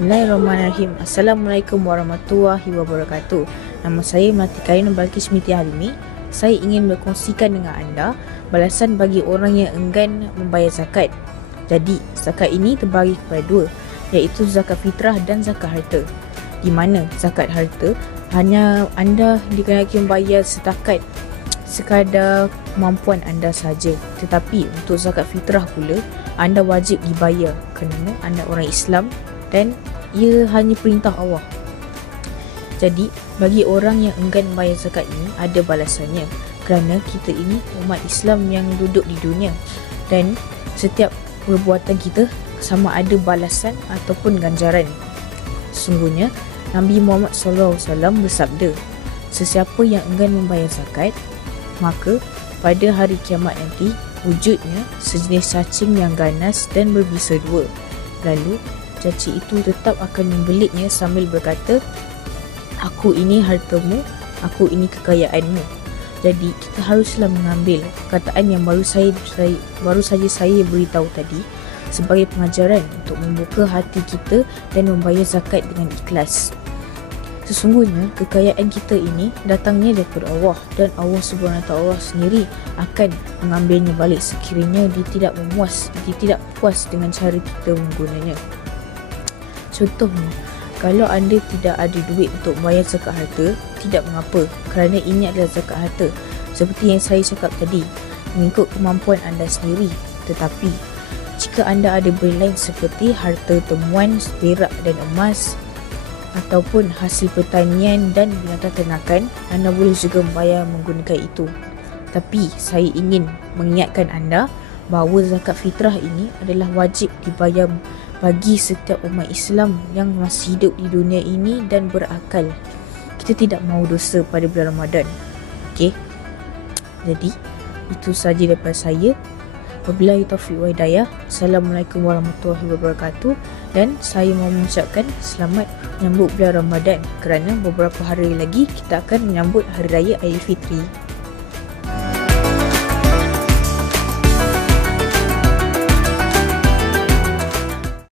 Bismillahirrahmanirrahim. Assalamualaikum warahmatullahi wabarakatuh. Nama saya Melati Karin Balkis Miti Halimi. Saya ingin berkongsikan dengan anda balasan bagi orang yang enggan membayar zakat. Jadi, zakat ini terbagi kepada dua, iaitu zakat fitrah dan zakat harta. Di mana zakat harta hanya anda dikenakan membayar sekadar kemampuan anda saja. Tetapi untuk zakat fitrah pula, anda wajib dibayar kerana anda orang Islam dan ia hanya perintah Allah. Jadi, bagi orang yang enggan membayar zakat ini ada balasannya, kerana kita ini umat Islam yang duduk di dunia dan setiap perbuatan kita sama ada balasan ataupun ganjaran. Sesungguhnya Nabi Muhammad SAW bersabda, sesiapa yang enggan membayar zakat, maka pada hari kiamat nanti wujudnya sejenis cacing yang ganas dan berbisa dua. Lalu cacing itu tetap akan membelitnya sambil berkata, aku ini hartamu, aku ini kekayaanmu. Jadi kita haruslah mengambil perkataan yang baru saja saya beritahu tadi sebagai pengajaran untuk membuka hati kita dan membayar zakat dengan ikhlas. Sesungguhnya kekayaan kita ini datangnya daripada Allah, dan Allah SWT sendiri akan mengambilnya balik sekiranya dia tidak puas dengan cara kita menggunanya. Contohnya, kalau anda tidak ada duit untuk membayar zakat harta, tidak mengapa, kerana ini adalah zakat harta. Seperti yang saya cakap tadi, mengikut kemampuan anda sendiri. Tetapi, jika anda ada benda lain seperti harta temuan, perak dan emas, ataupun hasil pertanian dan binatang ternakan, anda boleh juga membayar menggunakan itu. Tapi, saya ingin mengingatkan anda bahawa zakat fitrah ini adalah wajib dibayar bagi setiap umat Islam yang masih hidup di dunia ini dan berakal. Kita tidak mahu dosa pada bulan Ramadan. Okey. Jadi, itu sahaja daripada saya. Wabillahi taufiq wa hidayah. Assalamualaikum warahmatullahi wabarakatuh. Dan saya mahu mengucapkan selamat menyambut bulan Ramadan, kerana beberapa hari lagi kita akan menyambut Hari Raya Aidilfitri.